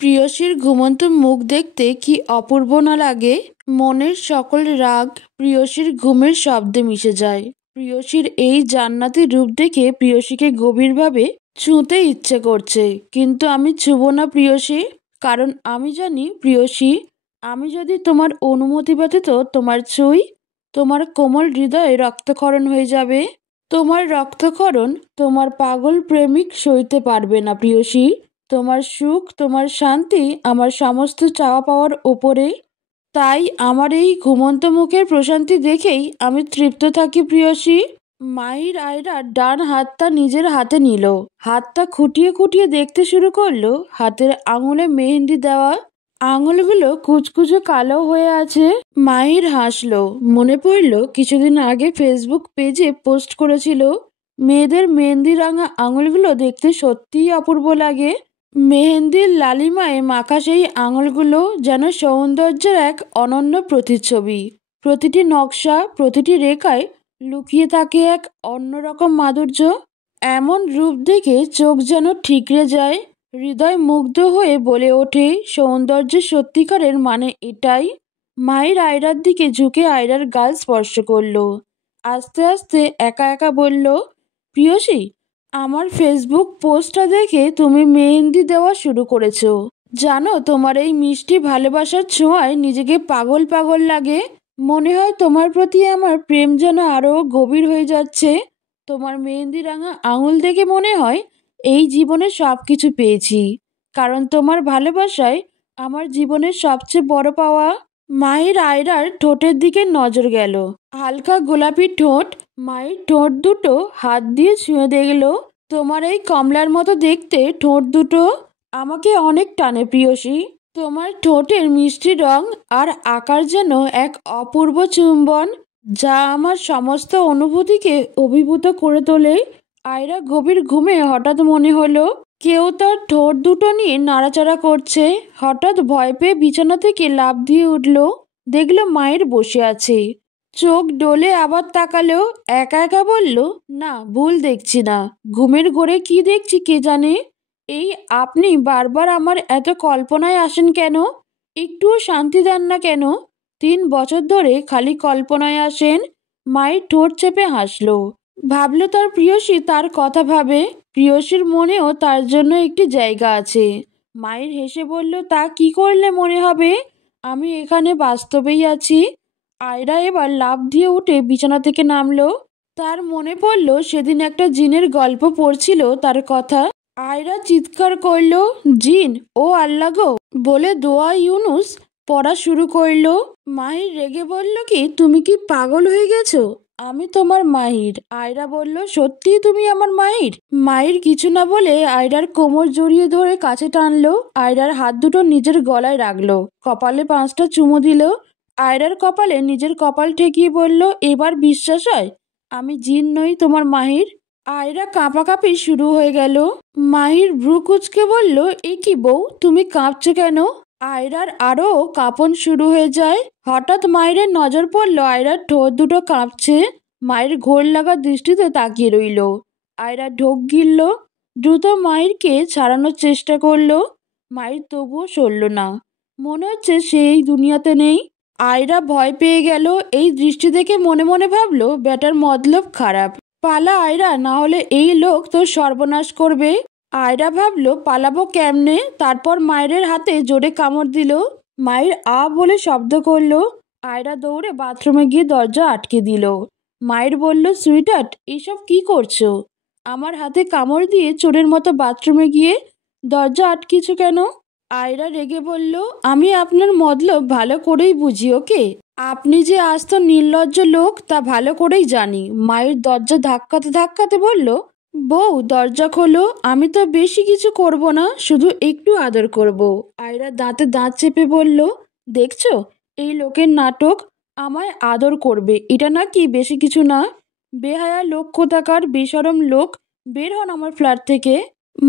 প্রিয়সীর ঘুমন্ত মুখ দেখতে কি অপূর্ব না লাগে। মনের সকল রাগ প্রিয়সীর ঘুমের শব্দে মিশে যায়। প্রিয়সীর এই জান্নাতি রূপ দেখে প্রিয়সীকে গভীরভাবে ছুঁতে ইচ্ছে করছে, কিন্তু আমি ছুঁব না প্রিয়সী, কারণ আমি জানি প্রিয়সী, আমি যদি তোমার অনুমতি ব্যতীত তোমার ছুঁই, তোমার কোমল হৃদয়ে রক্তক্ষরণ হয়ে যাবে। তোমার রক্তক্ষরণ তোমার পাগল প্রেমিক সইতে পারবে না প্রিয়সী। তোমার সুখ, তোমার শান্তি আমার সমস্ত চাওয়া পাওয়ার ওপরে। তাই আমার এই ঘুমন্ত মুখের প্রশান্তি দেখেই আমি তৃপ্ত থাকি প্রিয়সী। মাহির আয়রা ডান হাতটা নিজের হাতে নিল, হাতটা খুঁটিয়ে খুঁটিয়ে দেখতে শুরু করলো। হাতের আঙুলে মেহেন্দি দেওয়া, আঙুলগুলো কুচকুচে কালো হয়ে আছে। মাহির হাসলো, মনে পড়ল কিছুদিন আগে ফেসবুক পেজে পোস্ট করেছিল, মেয়েদের মেহেন্দি রাঙা আঙুলগুলো দেখতে সত্যিই অপূর্ব লাগে। মেহেন্দির লালিমায় মাখা সেই আঙুলগুলো যেন সৌন্দর্যের এক অনন্য প্রতিচ্ছবি। প্রতিটি নকশা, প্রতিটি রেখায় লুকিয়ে থাকে এক অন্যরকম মাধুর্য। এমন রূপ দেখে চোখ যেন ঠিকরে যায়, হৃদয় মুগ্ধ হয়ে বলে ওঠে, সৌন্দর্যের সত্যিকারের মানে এটাই। মায়ের আয়রার দিকে ঝুঁকে আয়রার গাল স্পর্শ করলো। আস্তে আস্তে একা একা বলল, প্রিয়সী, আমার ফেসবুক পোস্টটা দেখে তুমি মেহেন্দি দেওয়া শুরু করেছো। জানো, তোমার এই মিষ্টি ভালোবাসার ছোঁয়ায় নিজেকে পাগল পাগল লাগে। মনে হয় তোমার প্রতি আমার প্রেম যেন আরও গভীর হয়ে যাচ্ছে। তোমার মেহেন্দি রাঙা আঙুল দেখে মনে হয় এই জীবনে সব কিছু পেয়েছি, কারণ তোমার ভালোবাসায় আমার জীবনের সবচেয়ে বড় পাওয়া। মায়ের আয়রার ঠোঁটের দিকে নজর গেল, হালকা গোলাপি ঠোঁট। মায়ের ঠোঁট দুটো হাত দিয়ে ছুঁয়ে দেখল। তোমার এই কমলার মতো দেখতে ঠোঁট দুটো আমাকে অনেক টানে প্রিয়সী। তোমার ঠোঁটের মিষ্টি রং আর আকার যেন এক অপূর্ব চুম্বন, যা আমার সমস্ত অনুভূতিকে অভিভূত করে তোলে। আয়রা গভীর ঘুমে হঠাৎ মনে হলো কেউ তার ঠোঁট দুটো নিয়ে নাড়াচাড়া করছে। হঠাৎ ভয় পেয়ে বিছানা থেকে লাফ দিয়ে উঠল, দেখলো মায়ের বসে আছে। চোখ ডোলে আবার তাকালো, একা একা বলল, না, ভুল দেখছি না। ঘুমের ঘোরে কি দেখছি কে জানে। এই আপনি বারবার আমার এত কল্পনায় আসেন কেন? একটুও শান্তি দেন না কেন? 3 বছর ধরে খালি কল্পনায় আসেন। মায়ের ঠোঁট চেপে হাসলো, ভাবলো তার প্রিয়সী তার কথা ভাবে, প্রিয়সীর মনেও তার জন্য একটি জায়গা আছে। মায়ের হেসে বলল, তা কি করলে মনে হবে? আমি এখানে বাস্তবেই আছি। আয়রা এবার লাফ দিয়ে উঠে বিছানা থেকে নামলো। তার মনে পড়ল সেদিন একটা জিনের গল্প পড়ছিল তার কথা। আয়রা চিৎকার করলো, জিন, ও আল্লাহ গো, বলে দোয়া ইউনুস পড়া শুরু করলো। মাহির রেগে বলল, কি তুমি কি পাগল হয়ে গেছো? আমি তোমার মাহির। আয়রা বলল, সত্যিই তুমি আমার মাহির? মাহির কিছু না বলে আয়রার কোমর জড়িয়ে ধরে কাছে টানলো। আয়রার হাত দুটো নিজের গলায় রাখলো, কপালে 5টা চুমু দিল। আয়রার কপালে নিজের কপাল ঠেকিয়ে বলল, এবার বিশ্বাস হয় আমি জিন নই, তোমার মাহির? আয়রা কাঁপাকাঁপি শুরু হয়ে গেল। মাহির ভ্রু কুঁচকে বলল, এ কি বউ, তুমি কাঁপছো কেন? আয়রার আরও কাঁপন শুরু হয়ে যায়। হঠাৎ মায়ের নজর পড়ল আয়রার ঠোঁট দুটো কাঁপছে। মায়ের ঘোর লাগা দৃষ্টিতে তাকিয়ে রইল। আয়রা ঢোক গিলল, দ্রুত মাহিরকে ছাড়ানোর চেষ্টা করলো। মাহির তবুও সরল না, মনে হচ্ছে সে এই দুনিয়াতে নেই। আয়রা ভয় পেয়ে গেল। এই দৃষ্টি দেখে মনে মনে ভাবলো, ব্যাটার মতলব খারাপ। পালা আয়রা, না হলে এই লোক তোর সর্বনাশ করবে। আয়রা ভাবলো পালাবো কেমনে। তারপর মায়ের হাতে জোরে কামড় দিল। মায়ের আ বলে শব্দ করলো। আয়রা দৌড়ে বাথরুমে গিয়ে দরজা আটকে দিল। মায়ের বলল, সুইটহার্ট, এইসব কি করছো? আমার হাতে কামড় দিয়ে চোরের মতো বাথরুমে গিয়ে দরজা আটকেছো কেন? আয়রা রেগে বলল, আমি আপনার মতলব ভালো করেই বুঝি, ওকে? আপনি যে আস্ত নির্লজ্জ লোক তা ভালো করেই জানি। মায়ের দরজা ধাক্কাতে ধাক্কাতে বলল, বউ, দরজা খোলো। আমি তো বেশি কিছু করব না, শুধু একটু আদর করব। আয়রা দাঁতে দাঁত চেপে বলল, দেখছো এই লোকের নাটক, আমায় আদর করবে, এটা নাকি বেশি কিছু না? বেহায়া লোক কোথাকার, বেশরম লোক, বের হন আমার ফ্ল্যাট থেকে।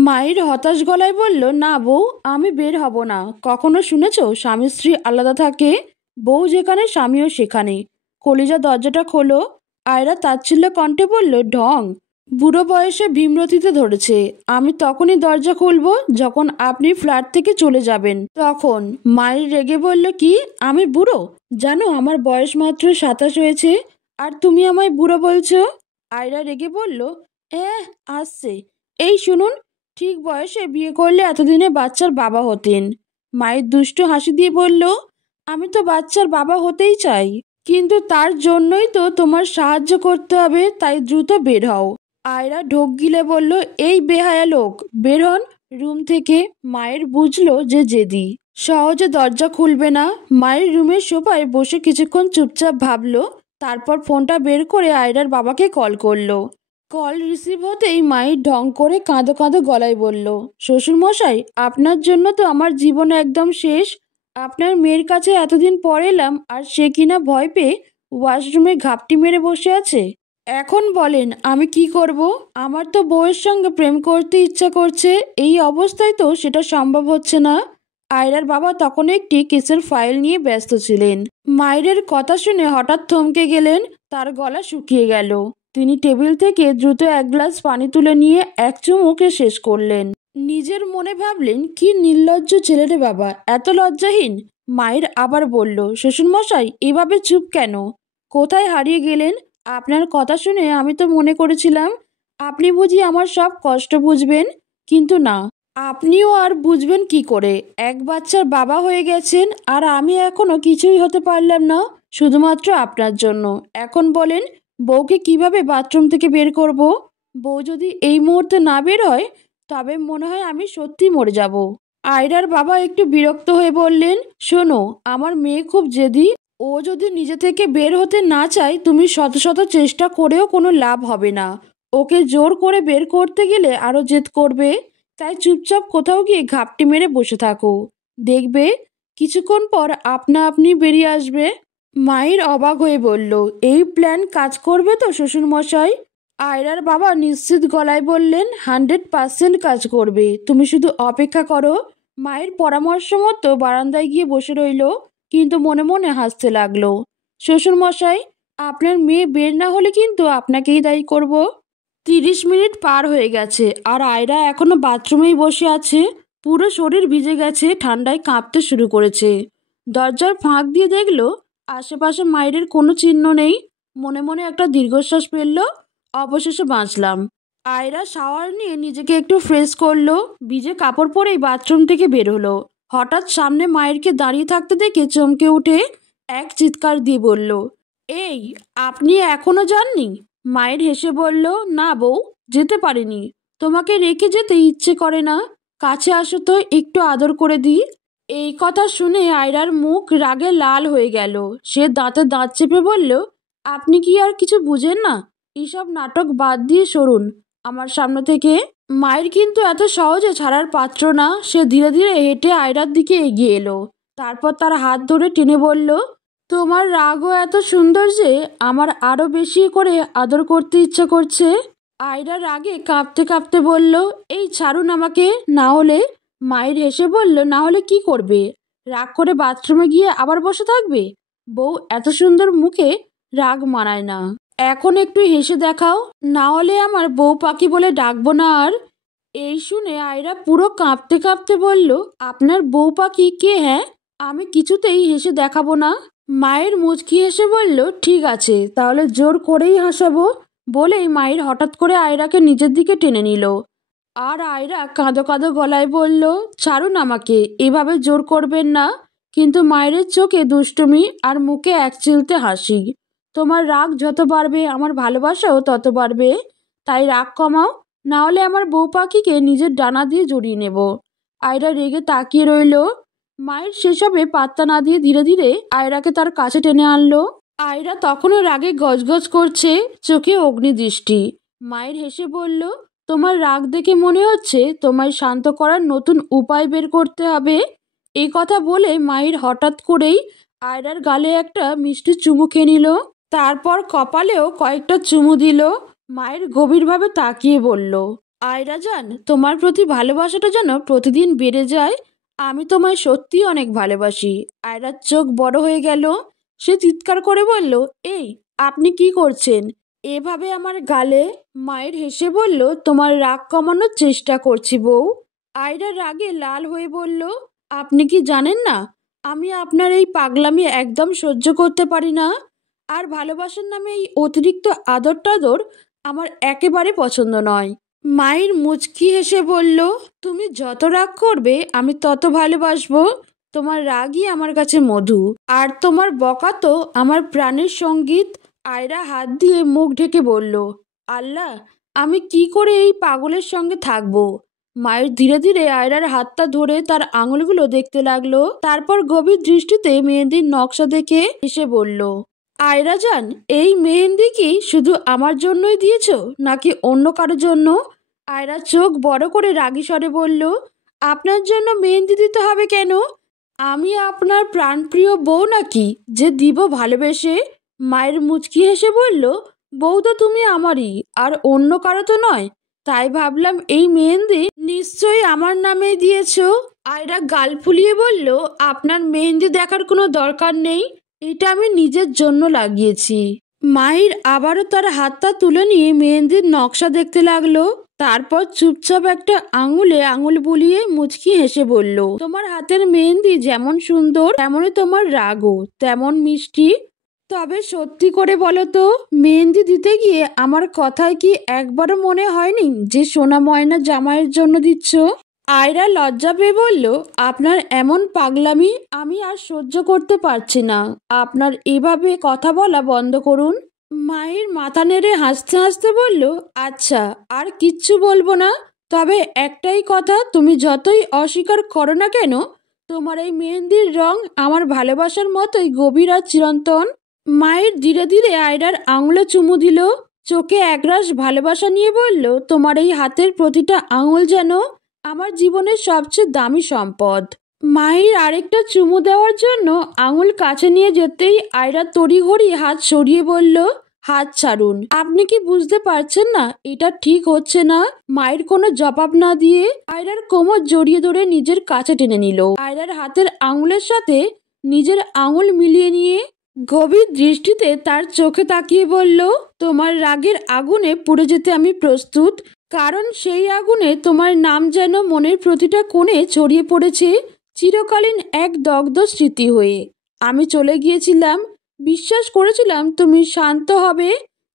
মায়ের হতাশ গলায় বলল, না বউ, আমি বের হব না। কখনো শুনেছো স্বামী স্ত্রী আলাদা থাকে? বউ যেখানে স্বামীও সেখানে। কলিজা, দরজাটা খোলো। আয়রা তাচ্ছিল্য কণ্ঠে বলল, ঢং, বুড়ো বয়সে ভীমরতিতে ধরেছে। আমি তখনই দরজা খুলবো যখন আপনি ফ্ল্যাট থেকে চলে যাবেন। তখন মায়ের রেগে বলল, কি আমি বুড়ো? জানো আমার বয়স মাত্র 27 হয়েছে, আর তুমি আমায় বুড়ো বলছো? আয়রা রেগে বলল, আসছে। এই শুনুন, ঠিক বয়সে বিয়ে করলে এতদিনে বাচ্চার বাবা হতেন। মায়ের দুষ্টু হাসি দিয়ে বলল, আমি তো বাচ্চার বাবা হতেই চাই, কিন্তু তার জন্যই তো তোমার সাহায্য করতে হবে, তাই দ্রুত বের হও। আয়রা ঢোক গিলে বলল, এই বেহায়া লোক, বের হন রুম থেকে। মায়ের বুঝলো যে জেদি, সহজে দরজা খুলবে না। মায়ের রুমের সোফায় বসে কিছুক্ষণ চুপচাপ ভাবলো, তারপর ফোনটা বের করে আয়রার বাবাকে কল করলো। কল রিসিভ হতেই মায়ের ঢং করে কাঁদো কাঁদো গলায় বলল, শ্বশুরমশাই, আপনার জন্য তো আমার জীবন একদম শেষ। আপনার মেয়ের কাছে এতদিন পর এলাম, আর সে কিনা ভয় পেয়ে ওয়াশরুমে ঘাপটি মেরে বসে আছে। এখন বলেন আমি কি করব? আমার তো বউয়ের সঙ্গে প্রেম করতে ইচ্ছা করছে, এই অবস্থায় তো সেটা সম্ভব হচ্ছে না। আয়রার বাবা তখন একটি কেসের ফাইল নিয়ে ব্যস্ত ছিলেন। মায়ের কথা শুনে হঠাৎ থমকে গেলেন, তার গলা শুকিয়ে গেল। তিনি টেবিল থেকে দ্রুত এক গ্লাস পানি তুলে নিয়ে এক চুমুকে শেষ করলেন। নিজের মনে ভাবলেন, কি নির্লজ্জ ছেলেরে বাবা, এত লজ্জাহীন। মায়ের আবার বলল, শ্বশুরমশাই এভাবে চুপ কেন? কোথায় হারিয়ে গেলেন? আপনার কথা শুনে আমি তো মনে করেছিলাম আপনি বুঝি আমার সব কষ্ট বুঝবেন, কিন্তু না। আপনিও আর বুঝবেন কি করে? এক বাচ্চার বাবা হয়ে গেছেন, আর আমি এখনো কিছুই হতে পারলাম না, শুধুমাত্র আপনার জন্য। এখন বলেন, বউকে কিভাবে বাথরুম থেকে বের করব? বউ যদি এই মুহূর্তে না বের হয়, তবে মনে হয় আমি সত্যি মরে যাব। আয়রার বাবা একটু বিরক্ত হয়ে বললেন, শোনো, আমার মেয়ে খুব জেদি। ও যদি নিজে থেকে বের হতে না চায়, তুমি শত শত চেষ্টা করেও কোনো লাভ হবে না। ওকে জোর করে বের করতে গেলে আরো জেদ করবে। তাই চুপচাপ কোথাও গিয়ে ঘাপটি মেরে বসে থাকো, দেখবে কিছুক্ষণ পর আপনা আপনি বেরিয়ে আসবে। মায়ের অবাক হয়ে বলল, এই প্ল্যান কাজ করবে তো শ্বশুরমশাই? আয়রার বাবা নিশ্চিত গলায় বললেন, 100% কাজ করবে, তুমি শুধু অপেক্ষা করো। মায়ের পরামর্শ মতো বারান্দায় গিয়ে বসে রইল, কিন্তু মনে মনে হাসতে লাগলো। শ্বশুরমশাই, আপনার মেয়ে বের না হলে কিন্তু আপনাকেই দায়ী করব। 30 মিনিট পার হয়ে গেছে, আর আয়রা এখনো বাথরুমেই বসে আছে। পুরো শরীর ভিজে গেছে, ঠান্ডায় কাঁপতে শুরু করেছে। দরজার ফাঁক দিয়ে দেখলো আশেপাশে মায়ের কোনো চিহ্ন নেই। মনে মনে একটা দীর্ঘশ্বাস ফেলল, অবশেষে বাঁচলাম। আয়রা শাওয়ার নিয়ে নিজেকে একটু ফ্রেশ করলো, ভিজে কাপড় পরেই বাথরুম থেকে বের হলো। হঠাৎ সামনে মায়েরকে দাঁড়িয়ে থাকতে দেখে চমকে উঠে এক চিৎকার দিয়ে বলল, এই, আপনি এখনো যাননি? মায়ের হেসে বলল, না বউ, যেতে পারিনি। তোমাকে রেখে যেতে ইচ্ছে করে না। কাছে আসো তো, একটু আদর করে দিই। এই কথা শুনে আয়রার মুখ রাগে লাল হয়ে গেল। সে দাঁতে দাঁত চেপে বলল, আপনি কি আর কিছু বুঝেন না? এইসব নাটক বাদ দিয়ে সরুন আমার সামনে থেকে। মায়ের কিন্তু এত সহজে ছাড়ার পাত্র না। সে ধীরে ধীরে হেঁটে আয়রার দিকে এগিয়ে এলো, তারপর তার হাত ধরে টেনে বলল, তোমার রাগও এত সুন্দর যে আমার আরো বেশি করে আদর করতে ইচ্ছা করছে। আয়রা রাগে কাঁপতে কাঁপতে বলল, এই ছাড়ুন আমাকে, না হলে। মায়ের হেসে বলল, না হলে কি করবে? রাগ করে বাথরুমে গিয়ে আবার বসে থাকবে? বউ এত সুন্দর মুখে রাগ মানায় না। এখন একটু হেসে দেখাও, না হলে আমার বউ পাখি বলে ডাকবো না আর। এই শুনে আয়রা পুরো কাঁপতে কাঁপতে বলল, আপনার বউ পাখি কে? হ্যাঁ, আমি কিছুতেই হেসে দেখাবো না। মায়ের মুচকি হেসে বলল, ঠিক আছে, তাহলে জোর করেই হাসাবো। বলেই মায়ের হঠাৎ করে আয়রাকে নিজের দিকে টেনে নিল। আর আয়রা কাঁদো কাঁদো গলায় বলল, ছাড়ুন আমাকে, এভাবে জোর করবেন না। কিন্তু মায়ের চোখে দুষ্টুমি আর মুখে এক চিলতে হাসি। তোমার রাগ যত বাড়বে আমার ভালোবাসাও তত বাড়বে, তাই রাগ কমাও, না হলে আমার বউ পাখিকে নিজের ডানা দিয়ে জড়িয়ে নেব। আয়রা রেগে তাকিয়ে রইল। মায়ের সেসবে পাত্তা না দিয়ে ধীরে ধীরে আয়রাকে তার কাছে টেনে আনলো। আয়রা তখনও রাগে গজগজ করছে, চোখে অগ্নিদৃষ্টি। মায়ের হেসে বলল, তোমার রাগ দেখে মনে হচ্ছে তোমায় শান্ত করার নতুন উপায় বের করতে হবে। এই কথা বলে মায়ের হঠাৎ করেই আয়রার গালে একটা মিষ্টি চুমু খেয়ে নিল, তারপর কপালেও কয়েকটা চুমু দিল। মায়ের গভীরভাবে তাকিয়ে বলল, আয়রা জান, তোমার প্রতি ভালোবাসাটা যেন প্রতিদিন বেড়ে যায়। আমি তোমায় সত্যি অনেক ভালোবাসি। আয়রার চোখ বড় হয়ে গেল। সে চিৎকার করে বলল, এই, আপনি কি করছেন? এভাবে আমার গালে মায়ের হেসে বলল, তোমার রাগ কমানোর চেষ্টা করছি বউ। আয়রা রাগে লাল হয়ে বলল, আপনি কি জানেন না আমি আপনার এই পাগলামি একদম সহ্য করতে পারি না। আর ভালোবাসার নামে এই অতিরিক্ত আদর টাদর আমার একেবারে পছন্দ নয়। মায়ের মুচকি হেসে বলল, তুমি যত রাগ করবে আমি তত ভালোবাসবো। তোমার রাগই আমার কাছে মধু, আর তোমার বকা তো আমার প্রাণের সঙ্গীত। আয়রা হাত দিয়ে মুখ ঢেকে বলল, আল্লাহ, আমি কি করে এই পাগলের সঙ্গে থাকবো। মায়ের ধীরে ধীরে আয়রার হাতটা ধরে তার আঙুলগুলো দেখতে লাগলো, তারপর গভীর দৃষ্টিতে মেহেন্দির নকশা দেখে এসে বলল, আয়রা জান, এই মেহেন্দি কি শুধু আমার জন্যই দিয়েছো নাকি অন্য কারোর জন্য? আয়রা চোখ বড় করে রাগী স্বরে বলল, আপনার জন্য মেহেন্দি দিতে হবে কেন? আমি আপনার প্রাণপ্রিয় বউ নাকি যে দিব ভালোবেসে? মায়ের মুচকি হেসে বলল, বউ তো তুমি আমারই, আর অন্য কারো তো নয়। তাই ভাবলাম এই মেহেন্দি নিশ্চয়ই আমার নামেই দিয়েছো। আয়রা গাল ফুলিয়ে বলল, আপনার মেহেন্দি দেখার কোনো দরকার নেই, এটা আমি নিজের জন্য লাগিয়েছি। মাহির আবারও তার হাতটা তুলে নিয়ে মেহেন্দির নকশা দেখতে লাগলো, তারপর চুপচাপ একটা আঙুলে আঙুল বুলিয়ে মুচকি হেসে বলল, তোমার হাতের মেহেন্দি যেমন সুন্দর তেমনই তোমার রাগও তেমন মিষ্টি। তবে সত্যি করে বলো তো, মেহেন্দি দিতে গিয়ে আমার কথায় কি একবারও মনে হয়নি যে সোনা ময়না জামাইয়ের জন্য দিচ্ছ? আয়রা লজ্জা পেয়ে বলল, আপনার এমন পাগলামি আমি আর সহ্য করতে পারছি না। আপনার এভাবে কথা বলা বন্ধ করুন। মায়ের মাথা নেড়ে হাসতে হাসতে বলল, আচ্ছা, আর কিচ্ছু বলবো না। তবে একটাই কথা, তুমি যতই অস্বীকার করো না কেন, তোমার এই মেহেন্দির রং আমার ভালোবাসার মতোই গভীর আর চিরন্তন। মায়ের ধীরে ধীরে আয়রার আঙুলে চুমু দিল, চোখে একরাশ ভালোবাসা নিয়ে বলল, তোমার এই হাতের প্রতিটা আঙুল যেন আমার জীবনের সবচেয়ে দামি সম্পদ। মায়ের আরেকটা চুমু দেওয়ার জন্য আঙুল কাছে নিয়ে যেতেই আয়রা তড়িঘড়ি হাত সরিয়ে বলল, হাত ছাড়ুন। আপনি কি বুঝতে পারছেন না এটা ঠিক হচ্ছে না? মায়ের কোনো জবাব না দিয়ে আয়রার কোমর জড়িয়ে ধরে নিজের কাছে টেনে নিল। আয়রার হাতের আঙুলের সাথে নিজের আঙুল মিলিয়ে নিয়ে গভীর দৃষ্টিতে তার চোখে তাকিয়ে বলল, তোমার রাগের আগুনে পুড়ে যেতে আমি প্রস্তুত, কারণ সেই আগুনে তোমার নাম যেন মনের প্রতিটা কোণে ছড়িয়ে পড়েছে চিরকালীন এক দগ্ধ স্মৃতি হয়ে। আমি চলে গিয়েছিলাম, বিশ্বাস করেছিলাম তুমি শান্ত হবে,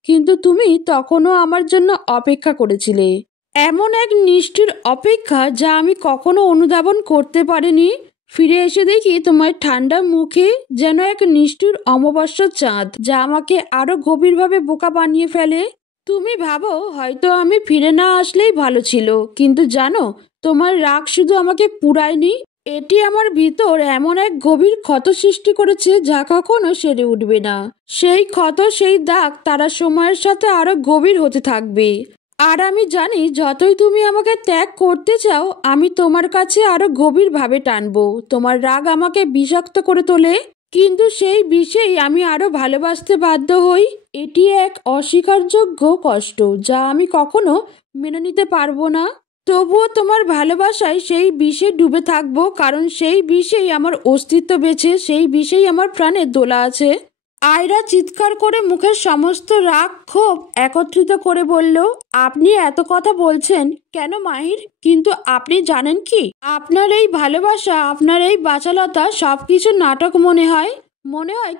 কিন্তু তুমি তখনও আমার জন্য অপেক্ষা করেছিলে। এমন এক নিষ্ঠুর অপেক্ষা যা আমি কখনো অনুধাবন করতে পারিনি। ফিরে এসে দেখি তোমার ঠান্ডা মুখে যেন এক নিষ্ঠুর অমাবস্যার চাঁদ, যা আমাকে আরো গভীরভাবে বোকা বানিয়ে ফেলে। তুমি ভাবো হয়তো আমি ফিরে না আসলেই ভালো ছিল, কিন্তু জানো, তোমার রাগ শুধু আমাকে পুড়ায়নি, এটি আমার ভিতর এমন এক গভীর ক্ষত সৃষ্টি করেছে যা কখনো সেরে উঠবে না। সেই ক্ষত, সেই দাগ তারা সময়ের সাথে আরো গভীর হতে থাকবে। আর আমি জানি যতই তুমি আমাকে ত্যাগ করতে চাও, আমি তোমার কাছে আরো গভীরভাবে টানবো। তোমার রাগ আমাকে বিষাক্ত করে তোলে, কিন্তু সেই বিষেই আমি আরো ভালোবাসতে বাধ্য হই। এটি এক অস্বীকারযোগ্য কষ্ট যা আমি কখনো মেনে নিতে পারবো না। তবুও তোমার ভালোবাসায় সেই বিষে ডুবে থাকবো, কারণ সেই বিষেই আমার অস্তিত্ব বেঁচে, সেই বিষেই আমার প্রাণে দোলা আছে। আয়রা চিৎকার করে মুখের সমস্ত রাগ ক্ষোভ একত্রিত করে বলল, আপনি এত কথা বলছেন কেন মাহির? কিন্তু আপনি জানেন কি, আপনার এই ভালোবাসা, আপনার এই বাচালতা সবকিছু নাটক মনে হয়।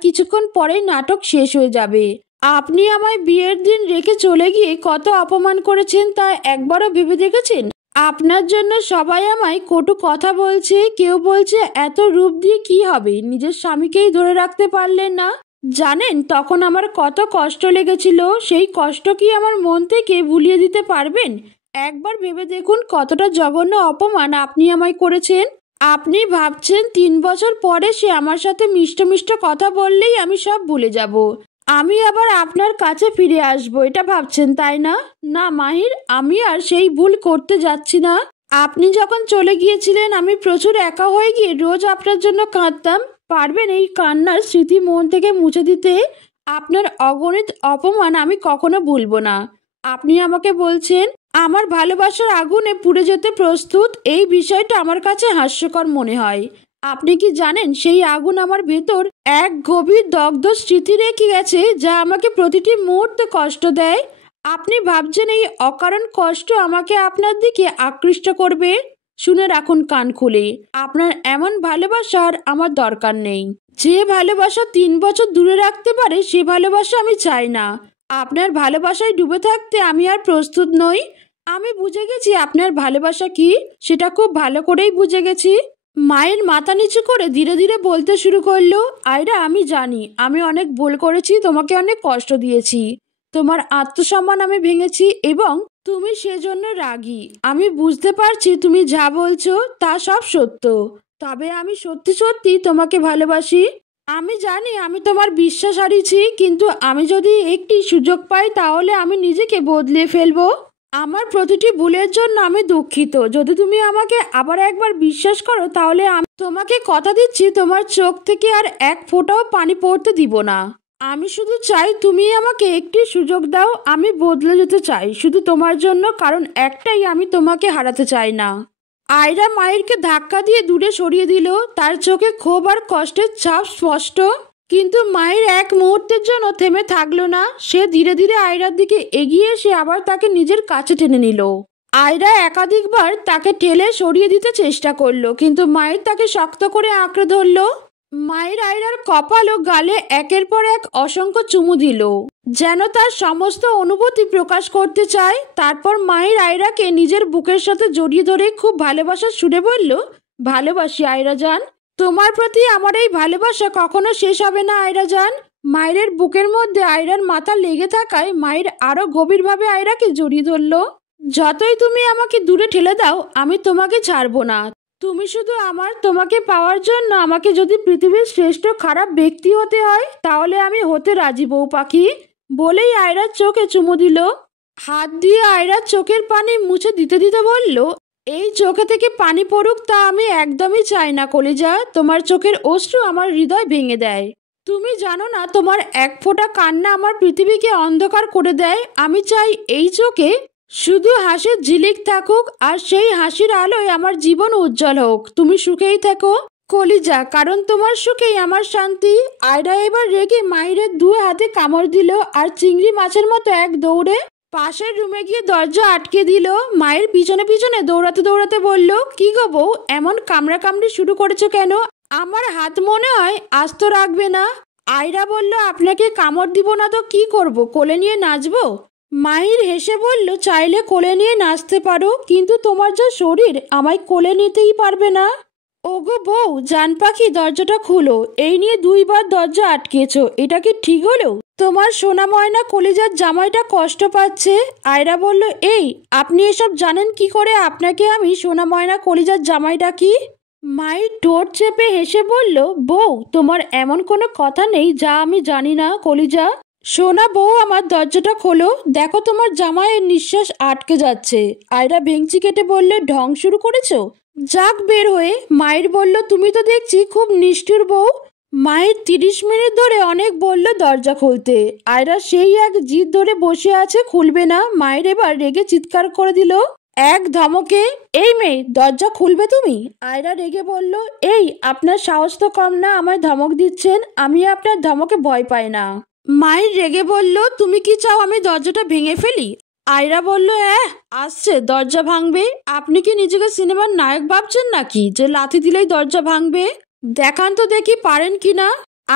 কিছুক্ষণ পরেই নাটক শেষ হয়ে যাবে। আপনি আমায় বিয়ের দিন রেখে চলে গিয়ে কত অপমান করেছেন তা একবারও ভেবে দেখেছেন? আপনার জন্য সবাই আমায় কটু কথা বলছে, কেউ বলছে এত রূপ দিয়ে কি হবে, নিজের স্বামীকেই ধরে রাখতে পারলেন না। জানেন তখন আমার কত কষ্ট লেগেছিল, সেই কষ্ট কি আমার মন থেকে ভুলিয়ে দিতে পারবেন? একবার ভেবে দেখুন কতটা জঘন্য অপমান আপনি আমায় করেছেন। আপনি ভাবছেন 3 বছর পরে সে আমার সাথে মিষ্ট মিষ্ট কথা বললেই আমি সব ভুলে যাব, আমি আবার আপনার কাছে ফিরে আসবো, এটা ভাবছেন তাই না? না মাহির, আমি আর সেই ভুল করতে যাচ্ছি না। আপনি যখন চলে গিয়েছিলেন আমি প্রচুর একা হয়ে গিয়ে রোজ আপনার জন্য কাঁদতাম। পারবেন এই কান্নার স্মৃতি মন থেকে মুছে দিতে? আপনার অগণিত অপমান আমি কখনো ভুলবো না। আপনি আমাকে বলছেন আমার ভালোবাসার আগুনে পুড়ে যেতে প্রস্তুত, এই বিষয়টা আমার কাছে হাস্যকর মনে হয়। আপনি কি জানেন সেই আগুন আমার ভেতর এক গভীর দগ্ধ স্মৃতি রেখে গেছে, যা আমাকে প্রতিটি মুহূর্তে কষ্ট দেয়। আপনি ভাবছেন এই অকারণ কষ্ট আমাকে আপনার দিকে আকৃষ্ট করবে? শুনে রাখুন কান খুলে, আপনার এমন ভালোবাসার আমার দরকার নেই। যে ভালোবাসা 3 বছর দূরে রাখতে পারে সে ভালোবাসা আমি চাই না। আপনার ভালোবাসায় ডুবে থাকতে আমি আর প্রস্তুত নই। আমি বুঝে গেছি আপনার ভালোবাসা কি, সেটা খুব ভালো করেই বুঝে গেছি। মায়ের মাথা নিচু করে ধীরে ধীরে বলতে শুরু করলো, আয়রা, আমি জানি আমি অনেক ভুল করেছি, তোমাকে অনেক কষ্ট দিয়েছি, তোমার আত্মসম্মান আমি ভেঙেছি এবং তুমি সেজন্য রাগী। আমি বুঝতে পারছি তুমি যা বলছো তা সব সত্য, তবে আমি সত্যি সত্যি তোমাকে ভালোবাসি। আমি জানি আমি তোমার বিশ্বাস হারিয়েছি, কিন্তু আমি যদি একটি সুযোগ পাই তাহলে আমি নিজেকে বদলে ফেলবো। আমার প্রতিটি ভুলের জন্য আমি দুঃখিত। যদি তুমি আমাকে আবার একবার বিশ্বাস করো তাহলে আমি তোমাকে কথা দিচ্ছি তোমার চোখ থেকে আর এক ফোঁটাও পানি পড়তে দিব না। আমি শুধু চাই তুমি আমাকে একটি সুযোগ দাও। আমি বদলে যেতে চাই শুধু তোমার জন্য, কারণ একটাই, আমি তোমাকে হারাতে চাই না। আয়রা মায়েরকে ধাক্কা দিয়ে দূরে সরিয়ে দিল। তার চোখে ক্ষোভ আর কষ্টের ছাপ স্পষ্ট, কিন্তু মায়ের এক মুহূর্তের জন্য থেমে থাকলো না। সে ধীরে ধীরে আয়রার দিকে এগিয়ে এসে আবার তাকে নিজের কাছে টেনে নিল। আয়রা একাধিকবার তাকে ঠেলে সরিয়ে দিতে চেষ্টা করলো, কিন্তু মায়ের তাকে শক্ত করে আঁকড়ে ধরলো। মায়ের আয়রার কপাল ও গালে একের পর এক অসংখ্য চুমু দিল, যেন তার সমস্ত অনুভূতি প্রকাশ করতে চায়। তারপর মায়ের আয়রাকে নিজের বুকের সাথে জড়িয়ে ধরে খুব ভালোবাসার সুরে বলল, ভালোবাসি আয়রা জান, তোমার প্রতি আমার এই ভালোবাসা কখনো শেষ হবে না আয়রা জান। মায়ের বুকের মধ্যে আয়রার মাথা লেগে থাকায় মায়ের আরো গভীরভাবে আয়রাকে জড়িয়ে ধরল। যতই তুমি আমাকে দূরে ঠেলে দাও আমি তোমাকে ছাড়বো না। তুমি শুধু আমার। তোমাকে পাওয়ার জন্য আমাকে যদি পৃথিবীর শ্রেষ্ঠ খারাপ ব্যক্তি হতে হয় তাহলে আমি হতে রাজি বউ পাখি। বলেই আয়রার চোখে চুমু দিল। হাত দিয়ে আয়রার চোখের পানি মুছে দিতে দিতে বলল, এই চোখে থেকে পানি পড়ুক তা আমি একদমই চাই না কলিজা। তোমার চোখের অশ্রু আমার হৃদয় ভেঙে দেয়। তুমি জানো না তোমার এক ফোঁটা কান্না আমার পৃথিবীকে অন্ধকার করে দেয়। আমি চাই এই চোখে শুধু হাসির ঝিলিক থাকুক, আর সেই হাসির আলোয় আমার জীবন উজ্জ্বল হোক। তুমি সুখেই থেকো কলিজা, কারণ তোমার সুখেই আমার শান্তি। আয়রা এবার রেগে মায়ের 2 হাতে কামড় দিল আর চিংড়ি মাছের মতো এক দৌড়ে পাশের রুমে গিয়ে দরজা আটকে দিল। মায়ের পিছনে পিছনে দৌড়াতে দৌড়াতে বলল, কি গো বউ, এমন কামড়া কামড়ি শুরু করেছো কেন? আমার হাত মনে হয় আস্ত রাখবে না। আয়রা বলল, আপনাকে কামড় দিব না তো কি করব, কোলে নিয়ে নাচবো? মাহির হেসে বলল, চাইলে কোলে নিয়ে নাচতে পারো, কিন্তু তোমার যা শরীর আমায় কোলে নিতেই পারবে না। ওগো বউ, জান পাখি, দরজাটা খুলো। এই নিয়ে 2 বার দরজা আটকেছো, এটা কি ঠিক হলো? তোমার সোনা ময়না কলিজার জামাইটা কষ্ট পাচ্ছে। আয়রা বলল, এই আপনি এসব জানেন কি করে? আপনাকে আমি সোনা ময়না কলিজার জামাই ডাকি? মায়ের ঠোঁট চেপে হেসে বলল, বউ, তোমার এমন কোনো কথা নেই যা আমি জানি না কলিজা। সোনা বউ আমার, দরজাটা খোলো। দেখো তোমার জামাইয়ের নিঃশ্বাস আটকে যাচ্ছে। আয়রা ভেঙচি কেটে বলল, ঢং শুরু করেছো? যাক বের হয়ে। মায়ের বলল, তুমি তো দেখছি খুব নিষ্ঠুর বউ। মায়ের 30 মিনিট ধরে অনেক বলল দরজা খুলতে। আয়রা সেই এক জিদ ধরে বসে আছে, খুলবে না। মায়ের এবার রেগে চিৎকার করে দিল এক ধমকে, এই মেয়ে, দরজা খুলবে তুমি? আয়রা রেগে বলল, এই আপনার সাহস তো কম না, আমায় ধমক দিচ্ছেন? আমি আপনার ধমকে ভয় পাই না। মায়ের রেগে বলল, তুমি কি চাও আমি দরজাটা ভেঙে ফেলি? আয়রা বলল, আসছে দরজা ভাঙবে? আপনি কি নিজেকে সিনেমার নায়ক ভাবছেন নাকি যে লাথি দিলেই দরজা ভাঙবে? দেখান তো দেখি পারেন কিনা।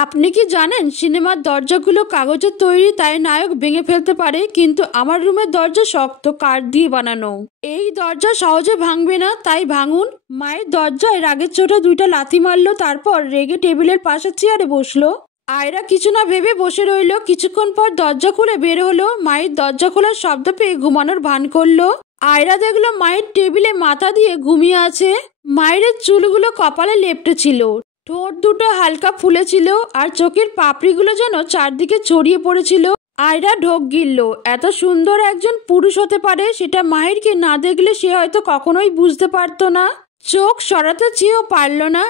আপনি কি জানেন সিনেমার দরজাগুলো কাগজের তৈরি, তাই নায়ক ভেঙে ফেলতে পারে, কিন্তু আমার রুমের দরজা শক্ত কাঠ দিয়ে বানানো। এই দরজা সহজে ভাঙবে না, তাই ভাঙুন। মায়ের দরজায় রাগের চোটে 2টা লাথি মারলো, তারপর রেগে টেবিলের পাশে চেয়ারে বসলো। আয়রা কিছু না ভেবে বসে রইল। কিছুক্ষণ পর দরজা খুলে বের হলো। মায়ের দরজা খোলার শব্দ পেয়ে ঘুমানোর ভান করলো। আয়রা দেখলো মায়ের টেবিলে মাথা দিয়ে ঘুমিয়ে আছে। মায়ের চুলগুলো কপালে লেপ্টে ছিল, ঠোঁট দুটো হালকা ফুলেছিল, আর চোখের পাপড়িগুলো যেন চারদিকে ছড়িয়ে পড়েছিল। আয়রা ঢোক গিলল। এত সুন্দর একজন পুরুষ হতে পারে সেটা মাহিরকে না দেখলে সে হয়তো কখনোই বুঝতে পারতো না। চোখ সরাতে চেয়েও পারল না।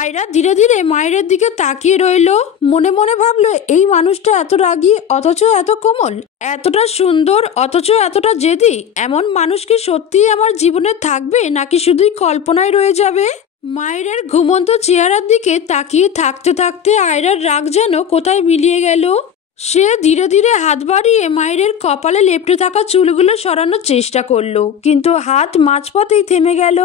আয়রা ধীরে ধীরে মায়ের দিকে তাকিয়ে রইল। মনে মনে ভাবলো, এই মানুষটা এত রাগী অথচ এত কোমল, এতটা সুন্দর অথচ এতটা জেদি। এমন মানুষ কি সত্যিই আমার জীবনে থাকবে, নাকি শুধুই কল্পনায় রয়ে যাবে? মায়ের ঘুমন্ত চেহারার দিকে তাকিয়ে থাকতে থাকতে আয়রার রাগ যেন কোথায় মিলিয়ে গেল। সে ধীরে ধীরে হাত বাড়িয়ে মায়ের কপালে লেপ্টে থাকা চুলগুলো সরানোর চেষ্টা করলো, কিন্তু হাত মাঝপথেই থেমে গেল।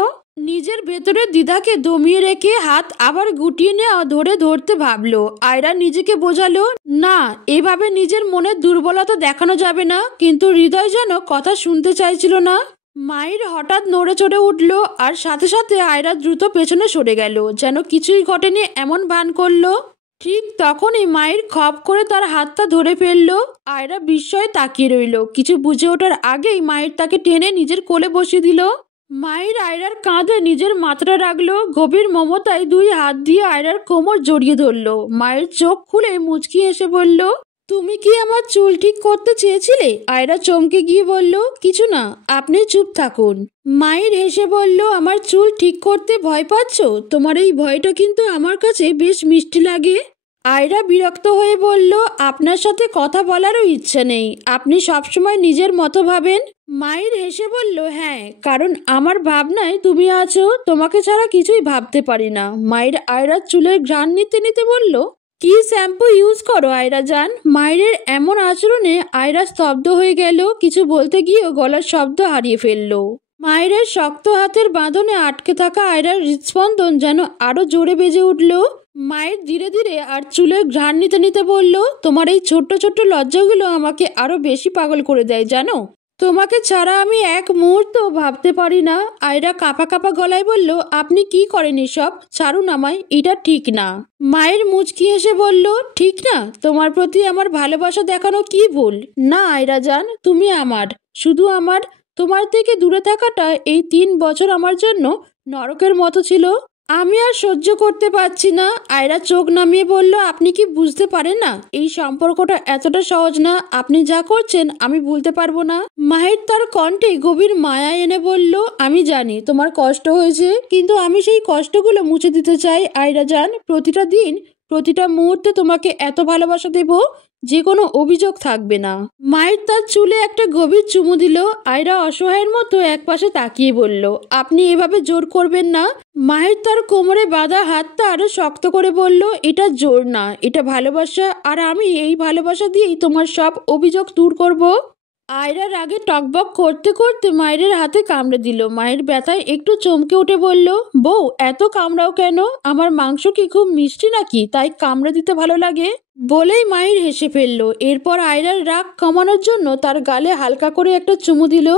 নিজের ভেতরের দ্বিধাকে দমিয়ে রেখে হাত আবার গুটিয়ে নেওয়া ধরতে ভাবলো। আয়রা নিজেকে বোঝালো, না, এভাবে নিজের মনের দুর্বলতা দেখানো যাবে না, কিন্তু হৃদয় যেন কথা শুনতে চাইছিল না। মায়ের হঠাৎ নড়ে চড়ে উঠল, আর সাথে সাথে আয়রা দ্রুত পেছনে সরে গেল, যেন কিছুই ঘটেনি এমন ভান করলো। ঠিক তখনই মায়ের খপ করে তার হাতটা ধরে ফেললো। আয়রা বিস্ময়ে তাকিয়ে রইল। কিছু বুঝে ওঠার আগেই মায়ের তাকে টেনে নিজের কোলে বসিয়ে দিল। মায়ের আয়রার কাঁধে নিজের মাথাটা রাখলো। গভীর মমতায় দুই হাত দিয়ে আয়রার কোমর জড়িয়ে ধরলো। মায়ের চোখ খুলে মুচকি হেসে বলল, তুমি কি আমার চুল ঠিক করতে চেয়েছিলে? আয়রা চমকে গিয়ে বলল, কিছু না, আপনি চুপ থাকুন। মায়ের হেসে বলল, আমার চুল ঠিক করতে ভয় পাচ্ছ? তোমার এই ভয়টা কিন্তু আমার কাছে বেশ মিষ্টি লাগে। আয়রা বিরক্ত হয়ে বলল, আপনার সাথে কথা বলারও ইচ্ছে নেই, আপনি সবসময় নিজের মতো ভাবেন। মায়ের হেসে বলল, হ্যাঁ, কারণ আমার ভাবনায় তুমি আছো, তোমাকে ছাড়া কিছুই ভাবতে পারি না। মায়ের আয়রার চুলের ঘ্রাণ নিতে নিতে বলল, কি শ্যাম্পু ইউজ করো আয়রা জান? মায়ের এমন আচরণে আয়রা স্তব্ধ হয়ে গেল। কিছু বলতে গিয়েও গলার শব্দ হারিয়ে ফেলল। মায়ের শক্ত হাতের বাঁধনে আটকে থাকা আয়রার হৃদস্পন্দন যেন আরো জোরে বেজে উঠল। মায়ের ধীরে ধীরে আর চুলের ঘ্রাণ নিতে নিতে বলল, তোমার এই ছোট্ট ছোট্ট লজ্জাগুলো আমাকে আরো বেশি পাগল করে দেয় জানো। তোমাকে ছাড়া আমি এক মুহূর্ত ভাবতে পারি না। আয়রা কাঁপা কাঁপা গলায় বলল, আপনি কি করেন এসব? ছাড়ুন আমায়, এটা ঠিক না। মায়ের মুচকি হেসে বলল, ঠিক না? তোমার প্রতি আমার ভালোবাসা দেখানো কি ভুল? না আয়রা জান, তুমি আমার, শুধু আমার। তোমার থেকে দূরে থাকাটা এই 3 বছর আমার জন্য নরকের মতো ছিল। আমি আর সহ্য করতে পারছি না। আয়রা চোখ নামিয়ে বলল, আপনি কি বুঝতে পারেন না এই সম্পর্কটা এতটা সহজ না? আপনি যা করছেন আমি ভুলতে পারবো না। মাহির তার কণ্ঠে গভীর মায়া এনে বলল, আমি জানি তোমার কষ্ট হয়েছে, কিন্তু আমি সেই কষ্টগুলো মুছে দিতে চাই আয়রা জান। প্রতিটা দিন, প্রতিটা মুহূর্তে তোমাকে এত ভালোবাসা দেব যে কোনো অভিযোগ থাকবে না। মায়ের তার চুলে একটা গভীর চুমু দিল। আয়রা অসহায়ের মতো একপাশে তাকিয়ে বলল, আপনি এভাবে জোর করবেন না। মায়ের তার কোমরে বাঁধা হাতটা আরো শক্ত করে বলল, এটা জোর না, এটা ভালোবাসা, আর আমি এই ভালোবাসা দিয়েই তোমার সব অভিযোগ দূর করব। আয়রার আগে টকবক করতে করতে মায়ের হাতে কামড়ে দিল। মায়ের ব্যথায় একটু চমকে উঠে বলল, বউ, এত কামড়াও কেন? আমার মাংস কি খুব মিষ্টি নাকি, তাই কামড়ে দিতে ভালো লাগে? বলেই মায়ের হেসে ফেললো। এরপর আয়রার রাগ কমানোর জন্য তার গালে হালকা করে একটা চুমু দিল।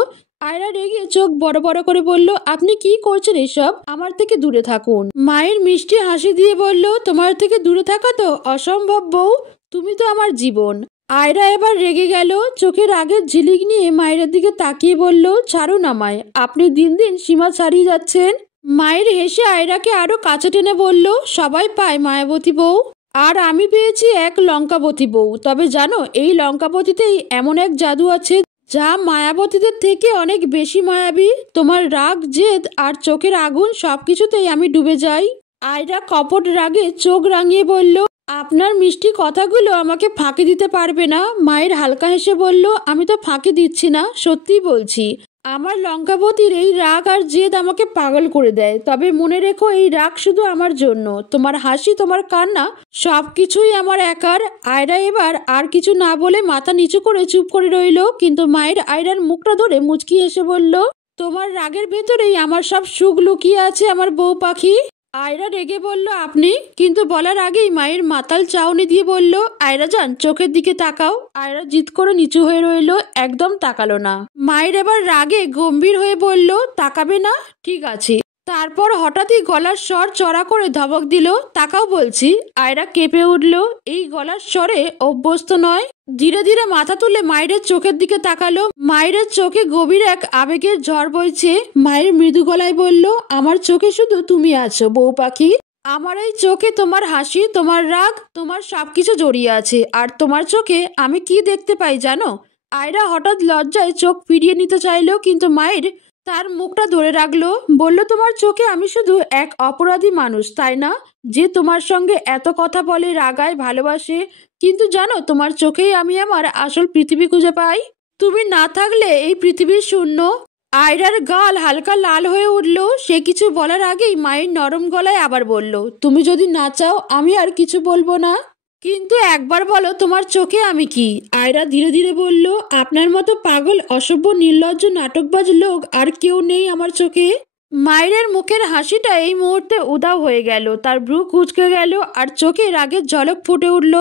আয়রা রেগে চোখ বড় বড় করে বলল, আপনি কি করছেন এসব? আমার থেকে দূরে থাকুন। মায়ের মিষ্টি হাসি দিয়ে বলল, তোমার থেকে দূরে থাকা তো অসম্ভব বউ, তুমি তো আমার জীবন। আয়রা এবার রেগে গেল। চোখের আগের ঝিলিক নিয়ে মায়ের দিকে তাকিয়ে বলল, ছাড়ুন আমায়, আপনি দিন দিন সীমা ছাড়িয়ে যাচ্ছেন। মায়ের হেসে আয়রাকে আরো কাছে টেনে বলল, সবাই পায় মায়াবতী বউ, আর আমি পেয়েছি এক লঙ্কাবতী বউ। তবে জানো, এই লঙ্কাবতীতেই এমন এক জাদু আছে যা মায়াবতীদের থেকে অনেক বেশি মায়াবী। তোমার রাগ, জেদ আর চোখের আগুন সবকিছুতেই আমি ডুবে যাই। আয়রা কপট রাগে চোখ রাঙিয়ে বলল, আপনার মিষ্টি কথাগুলো আমাকে ফাঁকি দিতে পারবে না। মায়ের হালকা হেসে বলল, আমি তো ফাঁকি দিচ্ছি না, সত্যিই বলছি। আমার লঙ্কাবতীর এই রাগ আর জেদ আমাকে পাগল করে দেয়। তবে মনে রেখো, এই রাগ শুধু আমার জন্য। তোমার হাসি, তোমার কান্না, সবকিছুই আমার একার। আয়রা এবার আর কিছু না বলে মাথা নিচু করে চুপ করে রইল। কিন্তু মায়ের আয়রার মুখটা ধরে মুচকি এসে বলল, তোমার রাগের ভেতরেই আমার সব সুখ লুকিয়ে আছে আমার বউ পাখি। আয়রা রেগে বলল, আপনি? কিন্তু বলার আগেই মায়ের মাতাল চাউনি দিয়ে বলল, আয়রা যান, চোখের দিকে তাকাও। আয়রা জিদ করে নিচু হয়ে রইল, একদম তাকালো না। মায়ের এবার রাগে গম্ভীর হয়ে বলল, তাকাবে না? ঠিক আছে। তারপর হঠাৎই গলার স্বর চড়া করে ধমক দিল, তাকাও বলছি। আয়রা কেঁপে উঠল। এই গলার স্বরে অভ্যস্ত নয়। ধীরে ধীরে মাথা তুলে মায়ের চোখের দিকে তাকালো। মায়ের চোখে গভীর এক আবেগের ঝড় বইছে। মায়ের মৃদু গলায় বলল, আমার চোখে শুধু তুমি আছো বউ পাখি। আমার এই চোখে তোমার হাসি, তোমার রাগ, তোমার সবকিছু জড়িয়ে আছে। আর তোমার চোখে আমি কি দেখতে পাই জানো? আয়রা হঠাৎ লজ্জায় চোখ ফিরিয়ে নিতে চাইলো, কিন্তু মায়ের তার মুখটা ধরে রাখলো। বলল, তোমার চোখে আমি শুধু এক অপরাধী মানুষ, তাই না? যে তোমার সঙ্গে এত কথা বলে, রাগায়, ভালোবাসে। কিন্তু জানো, তোমার চোখেই আমি আমার আসল পৃথিবী খুঁজে পাই। তুমি না থাকলে এই পৃথিবীর শূন্য। আয়রার গাল হালকা লাল হয়ে উঠল। সে কিছু বলার আগেই মায়ের নরম গলায় আবার বলল, তুমি যদি না চাও আমি আর কিছু বলবো না, কিন্তু একবার বলো তোমার চোখে আমি কি? আয়রা ধীরে ধীরে বলল, আপনার মতো পাগল, অসভ্য, নির্লজ্জ, নাটকবাজ লোক আর কেউ নেই আমার চোখে। মায়ের মুখের হাসিটা এই মুহূর্তে উধাও হয়ে গেল। তার ভ্রু কুঁচকে গেল আর চোখে রাগের ঝলক ফুটে উঠল।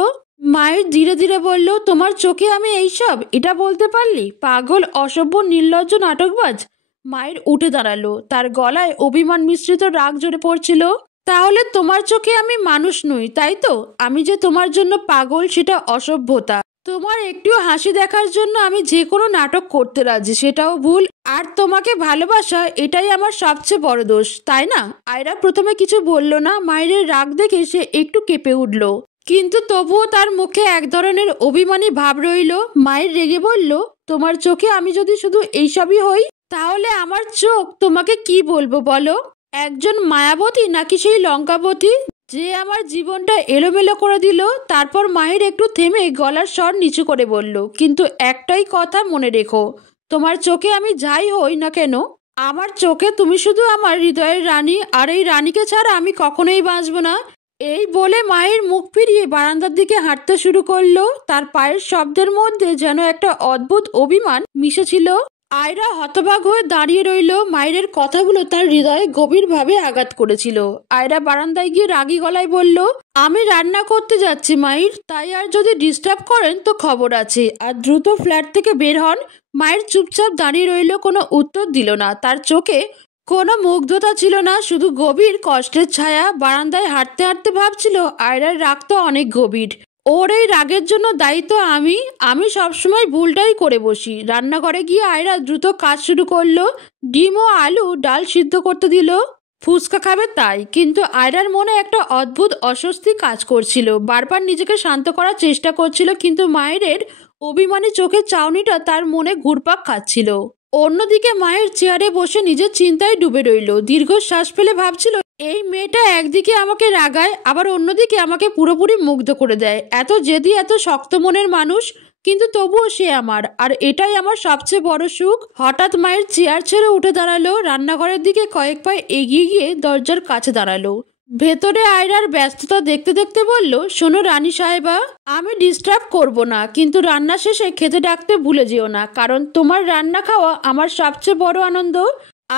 মায়ের ধীরে ধীরে বলল, তোমার চোখে আমি এইসব? এটা বলতে পারলি? পাগল, অসভ্য, নির্লজ্জ, নাটকবাজ। মায়ের উঠে দাঁড়ালো। তার গলায় অভিমান মিশ্রিত রাগ ঝরে পড়ছিল। তাহলে তোমার চোখে আমি মানুষ নই, তাই তো? আমি যে তোমার জন্য পাগল সেটা অসভ্যতা। তোমার একটু হাসি দেখার জন্য আমি যে কোনো নাটক করতে রাজি, সেটাও ভুল। আর তোমাকে ভালোবাসা, এটাই আমার সবচেয়ে বড় দোষ, তাই না? আয়রা প্রথমে কিছু বলল না। মায়ের রাগ দেখে সে একটু কেঁপে উঠল, কিন্তু তবুও তার মুখে এক ধরনের অভিমানী ভাব রইল। মায়ের রেগে বলল, তোমার চোখে আমি যদি শুধু এইসবই হই, তাহলে আমার চোখ তোমাকে কি বলবো বলো? একজন মায়াবতী নাকি সেই লঙ্কাবতী যে আমার জীবনটা এলোমেলো করে দিল? তারপর মাহির একটু থেমে গলার স্বর নিচু করে বলল, কিন্তু একটাই কথা মনে রেখো, তোমার চোখে আমি যাই হই না কেন, আমার চোখে তুমি শুধু আমার হৃদয়ের রানী, আর এই রানীকে ছাড়া আমি কখনোই বাঁচব না। এই বলে মায়ের মুখ ফিরিয়ে বারান্দার দিকে হাঁটতে শুরু করলো। তার পায়ের শব্দের মধ্যে যেন একটা অদ্ভুত অভিমান মিশেছিল। আয়রা হতবাক হয়ে দাঁড়িয়ে রইল। মায়ের কথাগুলো তার হৃদয়ে গভীরভাবে আঘাত করেছিল। আয়রা বারান্দায় গিয়ে রাগী গলায় বলল, আমি রান্না করতে যাচ্ছি মায়ের, তাই আর যদি ডিস্টার্ব করেন তো খবর আছে, আর দ্রুত ফ্ল্যাট থেকে বের হন। মায়ের চুপচাপ দাঁড়িয়ে রইল, কোনো উত্তর দিল না। তার চোখে কোনো মুগ্ধতা ছিল না, শুধু গভীর কষ্টের ছায়া। বারান্দায় হাঁটতে হাঁটতে ভাবছিল, আয়রার রাগ তো অনেক গভীর। ওর এই রাগের জন্য দায়িত্ব আমি সবসময় ভুলটাই করে বসি। রান্নাঘরে গিয়ে আয়রা দ্রুত কাজ শুরু করলো। ডিম ও আলু ডাল সিদ্ধ করতে দিল। ফুচকা খাবে তাই, কিন্তু আয়রার মনে একটা অদ্ভুত অস্বস্তি কাজ করছিল। বারবার নিজেকে শান্ত করার চেষ্টা করছিল, কিন্তু মায়ের অভিমানী চোখের চাউনিটা তার মনে ঘুরপাক খাচ্ছিল। অন্যদিকে মায়ের চেয়ারে বসে নিজের চিন্তায় ডুবে রইল। দীর্ঘশ্বাস ফেলে ভাবছিল, এই মেয়েটা একদিকে আমাকে রাগায়, আবার অন্যদিকে আমাকে পুরোপুরি মুগ্ধ করে দেয়। এত জেদি, এত শক্ত মনের মানুষ, কিন্তু তবুও সে আমার, আর এটাই আমার সবচেয়ে বড় সুখ। হঠাৎ মায়ের চেয়ার ছেড়ে উঠে দাঁড়ালো। রান্নাঘরের দিকে কয়েক পা এগিয়ে গিয়ে দরজার কাছে দাঁড়ালো। ভেতরে আয়রার ব্যস্ততা দেখতে দেখতে বলল, শোনো রানী সাহেবা, আমি ডিস্টার্ব করব না, কিন্তু রান্না শেষে খেতে ডাকতে ভুলে যেও না, কারণ তোমার রান্না খাওয়া আমার সবচেয়ে বড় আনন্দ।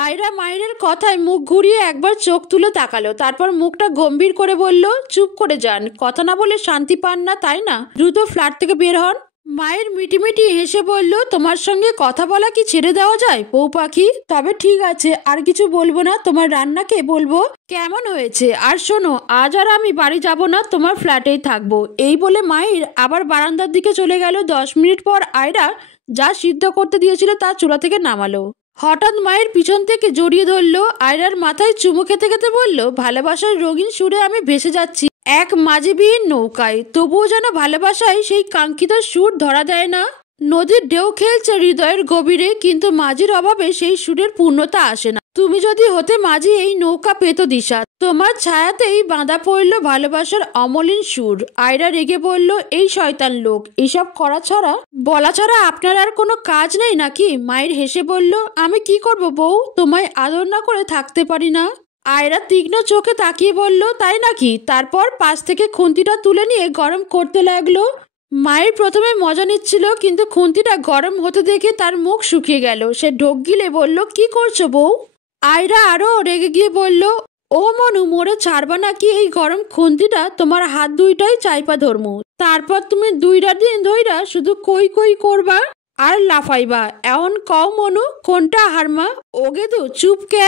আয়রা মায়ের কথায় মুখ ঘুরিয়ে একবার চোখ তুলে তাকালো, তারপর মুখটা গম্ভীর করে বলল, চুপ করে যান, কথা না বলে শান্তি পান না তাই না? দ্রুত ফ্ল্যাট থেকে বের হন। মায়ের মিটিমিটি হেসে বলল, তোমার সঙ্গে কথা বলা কি ছেড়ে দেওয়া যায় বউ পাখি? তবে ঠিক আছে, আর কিছু বলবো না, তোমার রান্নাকে বলবো কেমন হয়েছে। আর শোনো, আজ আর আমি বাড়ি যাব না, তোমার ফ্ল্যাটেই থাকবো। এই বলে মায়ের আবার বারান্দার দিকে চলে গেল। 10 মিনিট পর আয়রা যা সিদ্ধ করতে দিয়েছিল তা চুলা থেকে নামালো। হঠাৎ মায়ের পিছন থেকে জড়িয়ে ধরলো। আয়রার মাথায় চুমু খেতে খেতে বলল, ভালোবাসার রঙিন সুরে আমি ভেসে যাচ্ছি এক মাঝিবিহীন নৌকায়, তবুও যেন ভালোবাসায় সেই কাঙ্ক্ষিত সুর ধরা দেয় না। নদীর ঢেউ খেলছে হৃদয়ের গভীরে, কিন্তু মাঝির অভাবে সেই সুরের পূর্ণতা আসে না। তুমি যদি হতে মাঝি, এই নৌকা পেত দিশা, তোমার ছায়াতেই বাঁধা পড়ল ভালোবাসার অমলিন সুর। আয়রা রেগে বলল, এই শয়তান লোক, এসব করা ছাড়া বলা ছাড়া আপনার আর কোনো কাজ নেই নাকি? মায়ের হেসে বলল, আমি কি করব বউ, তোমায় আদর না করে থাকতে পারি না। আয়রা তীক্ষ্ণ চোখে তাকিয়ে বলল, তাই নাকি? তারপর পাশ থেকে খুন্তিটা তুলে নিয়ে গরম করতে লাগলো। মায়ের প্রথমে মজা নিচ্ছিল, কিন্তু খুন্তিটা গরম হতে দেখে তার মুখ শুকিয়ে গেল। সে ঢোক গিলে বলল, কি করছো বউ? আয়রা আরো রেগে গিয়ে বলল, ও মনু, মোরে ছাড়বা নাকি? এই গরম খুন্তিটা তোমার হাত দুইটাই চাইপা ধরমু, তারপর তুমি 2টা দিন ধইরা শুধু কই কই করবা আর লাফাইবা। এমন কও মনু, কোনটা হারমা? ওগে তো চুপ কে?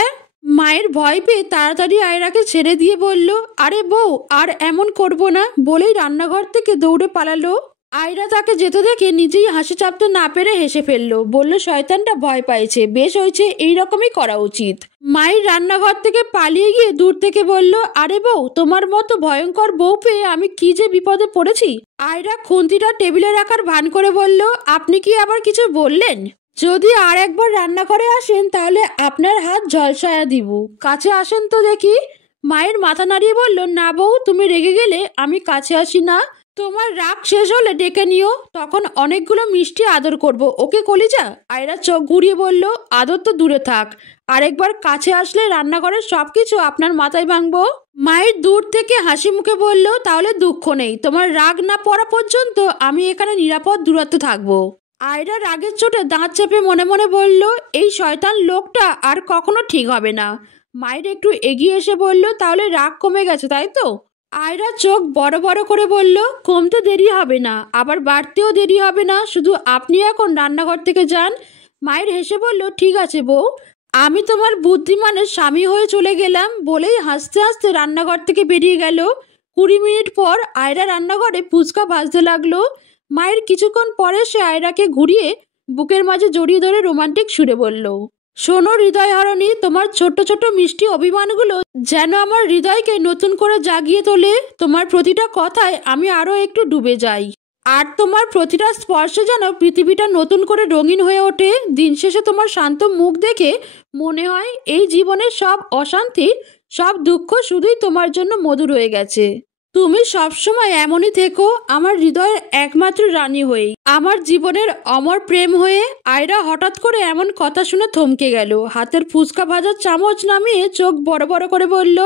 মায়ের ভয় পেয়ে তাড়াতাড়ি আয়রাকে ছেড়ে দিয়ে বলল, আরে বউ, আর এমন করব না, বলেই রান্নাঘর থেকে দৌড়ে পালালো। আয়রা তাকে যেতে দেখে নিজেই হাসি চাপতে না পেরে হেসে ফেললো। বলল, শয়তানটা ভয় পাইছে, বেশ হয়েছে, এইরকমই করা উচিত। মায়ের রান্নাঘর থেকে পালিয়ে গিয়ে দূর থেকে বলল, আরে বউ, তোমার মতো ভয়ঙ্কর বউ পেয়ে আমি কি যে বিপদে পড়েছি। আয়রা খুন্তিটা টেবিলে রাখার ভান করে বলল, আপনি কি আবার কিছু বললেন? যদি আর একবার রান্নাঘরে আসেন তাহলে আপনার হাত ঝলসায়া দিব। কাছে আসেন তো দেখি। মায়ের মাথা নাড়িয়ে বলল, না বউ, তুমি রেগে গেলে আমি কাছে আসি না। তোমার রাগ শেষ হলে ডেকে নিও, তখন অনেকগুলো মিষ্টি আদর করব, ওকে কলিজা? আয়রা চোখ ঘুরিয়ে বলল, আদর তো দূরে থাক, আরেকবার কাছে আসলে রান্নাঘরের সবকিছু আপনার মাথায় ভাঙবো। মায়ের দূর থেকে হাসি মুখে বলল, তাহলে দুঃখ নেই, তোমার রাগ না পড়া পর্যন্ত আমি এখানে নিরাপদ দূরত্বে থাকবো। আয়রা রাগের চোটে দাঁত চেপে মনে মনে বলল, এই শয়তান লোকটা আর কখনো ঠিক হবে না। মায়ের একটু এগিয়ে এসে বলল, তাহলে রাগ কমে গেছে তাই তো? আয়রা চোখ বড় বড় করে বলল, কমতে দেরি হবে না, আবার বাড়তেও দেরি হবে না, শুধু আপনি এখন রান্নাঘর থেকে যান। মায়ের হেসে বলল, ঠিক আছে বউ, আমি তোমার বুদ্ধিমানের স্বামী হয়ে চলে গেলাম, বলেই হাসতে হাসতে রান্নাঘর থেকে বেরিয়ে গেল। 20 মিনিট পর আয়রা রান্নাঘরে ফুচকা ভাজতে লাগলো। মায়ের কিছুক্ষণ পরে সে আয়রাকে ঘুরিয়ে বুকের মাঝে জড়িয়ে ধরে রোমান্টিক সুরে বলল, শোনো হৃদয়হরণী, তোমার ছোট ছোট মিষ্টি অভিমানগুলো যেন আমার হৃদয়কে নতুন করে জাগিয়ে তোলে। তোমার প্রতিটা কথায় আমি আরো একটু ডুবে যাই, আর তোমার প্রতিটা স্পর্শে যেন পৃথিবীটা নতুন করে রঙিন হয়ে ওঠে। দিন শেষে তোমার শান্ত মুখ দেখে মনে হয় এই জীবনের সব অশান্তি, সব দুঃখ শুধুই তোমার জন্য মধুর হয়ে গেছে। তুমি সবসময় এমনই থেকো, আমার হৃদয়ের একমাত্র রানী হয়ে, আমার জীবনের অমর প্রেম হয়ে। আয়রা হঠাৎ করে এমন কথা শুনে থমকে গেল, হাতের ফুচকা ভাজার চামচ নামিয়ে চোখ বড় বড় করে বলল,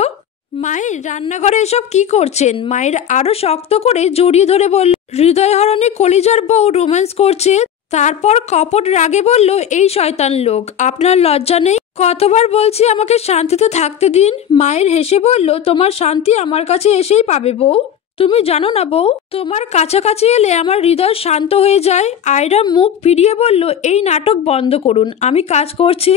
মায়ের রান্নাঘরে এসব কি করছেন? মায়ের আরো শক্ত করে জড়িয়ে ধরে বলল, হৃদয়হরণী কলিজার বউ রোম্যান্স করছে। তারপর কপট রাগে বলল, এই শয়তান লোক, আপনার লজ্জা নেই? কতবার বলছি আমাকে শান্তিতে থাকতে দিন। মায়ের হেসে বলল, তোমার শান্তি আমার কাছে এসেই পাবে বউ, তুমি জানো না বউ, তোমার কাছাকাছি এলে আমার হৃদয় শান্ত হয়ে যায়। আয়রা মুখ ফিরিয়ে বলল, এই নাটক বন্ধ করুন, আমি কাজ করছি,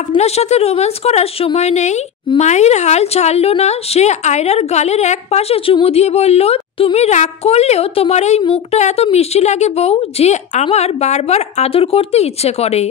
আপনার সাথে রোম্যান্স করার সময় নেই। মায়ের হাল ছাড়লো না, সে আয়রার গালের এক পাশে চুমু দিয়ে বলল, তুমি রাগ করলেও তোমার এই মুখটা এত মিষ্টি লাগে বউ, যে আমার বারবার আদর করতে ইচ্ছে করে।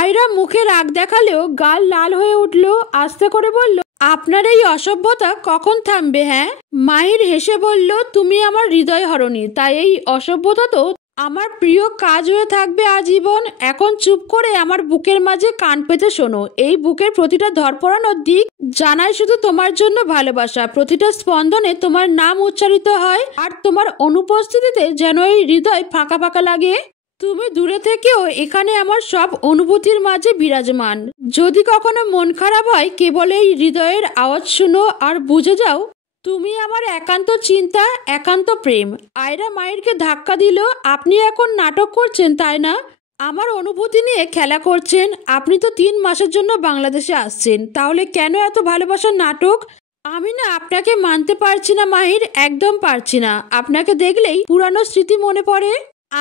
আয়রা মুখে রাগ দেখালেও গাল লাল হয়ে উঠল, আস্তে করে বলল, আপনার এই অসভ্যতা কখন থামবে? হ্যাঁ। মায়ের হেসে বলল, তুমি আমার হৃদয় হরণী, তাই এই অসভ্যতা তো আমার প্রিয় কাজ হয়ে থাকবে আজীবন। এখন চুপ করে আমার বুকের মাঝে কান পেতে শোনো, এই বুকের প্রতিটা ধরপড়ানোর দিক জানাই শুধু তোমার জন্য ভালোবাসা। প্রতিটা স্পন্দনে তোমার নাম উচ্চারিত হয়, আর তোমার অনুপস্থিতিতে যেন এই হৃদয় ফাঁকা ফাঁকা লাগে। তুমি দূরে থেকেও এখানে আমার সব অনুভূতির মাঝে বিরাজমান। যদি কখনো মন খারাপ হয়, কেবল এই হৃদয়ের আওয়াজ শুনো আর বুঝে যাও তুমি আমার একান্ত চিন্তা, একান্ত প্রেম। আয়রা মায়েরকে ধাক্কা দিল, আপনি এখন নাটক করছেন তাই না? আমার অনুভূতি নিয়ে খেলা করছেন? আপনি তো 3 মাসের জন্য বাংলাদেশে আসছেন, তাহলে কেন এত ভালোবাসার নাটক? আমি না আপনাকে মানতে পারছি না মাহির, একদম পারছি না। আপনাকে দেখলেই পুরানো স্মৃতি মনে পড়ে।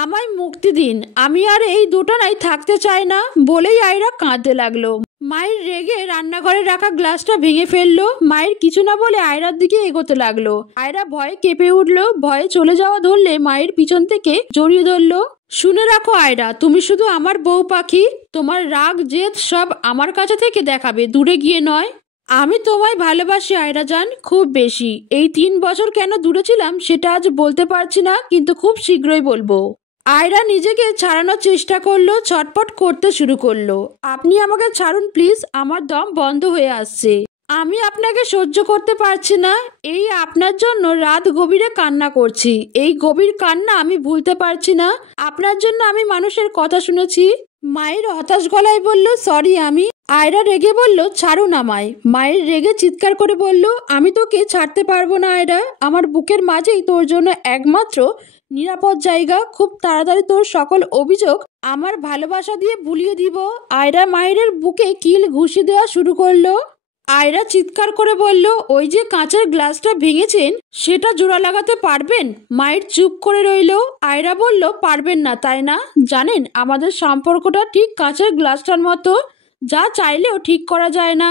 আমায় মুক্তি দিন, আমি আর এই দুটানায় থাকতে চাই না, বলেই আয়রা কাঁদতে লাগলো। মায়ের রেগে রান্নাঘরে রাখা গ্লাসটা ভেঙে ফেললো। মায়ের কিছু না বলে আয়রার দিকে এগোতে লাগলো। আয়রা ভয়ে কেঁপে উঠলো, ভয়ে চলে যাওয়া ধরলে মায়ের পিছন থেকে জড়িয়ে ধরলো। শুনে রাখো আয়রা, তুমি শুধু আমার বউ পাখি, তোমার রাগ জেদ সব আমার কাছে থেকে দেখাবে, দূরে গিয়ে নয়। আমি তোমায় ভালোবাসি আয়রা জান, খুব বেশি। এই 3 বছর কেন দূরে ছিলাম সেটা আজ বলতে পারছি না, কিন্তু খুব শীঘ্রই বলবো। আয়রা নিজেকে ছাড়ানোর চেষ্টা করলো, ছটপট করতে শুরু করলো। আপনি আমাকে ছাড়ুন প্লিজ, আমার দম বন্ধ হয়ে আসছে, আমি আপনাকে সহ্য করতে পারছি না। এই আপনার জন্য রাত গভীরে কান্না করছি, এই গভীর কান্না আমি ভুলতে পারছি না। আপনার জন্য আমি মানুষের কথা শুনেছি। মায়ের হতাশ গলায় বলল, সরি আমি। আয়রা রেগে বলল, ছাড়ুন আমায়। মায়ের রেগে চিৎকার করে বলল, আমি তোকে ছাড়তে পারবো না আয়রা, আমার বুকের মাঝেই তোর জন্য একমাত্র নিরাপদ জায়গা। খুব তাড়াতাড়ি তোর সকল অভিযোগ আমার ভালোবাসা দিয়ে ভুলিয়ে দিব। আয়রা মায়ের বুকে কিল ঘুষি দেওয়া শুরু করলো। আয়রা চিৎকার করে বলল, ওই যে কাঁচের গ্লাসটা ভেঙেছেন সেটা জোড়া লাগাতে পারবেন? মায়ের চুপ করে রইল। আয়রা বলল, পারবেন না তাই না? জানেন আমাদের সম্পর্কটা ঠিক কাঁচের গ্লাসটার মতো, যা চাইলেও ঠিক করা যায় না।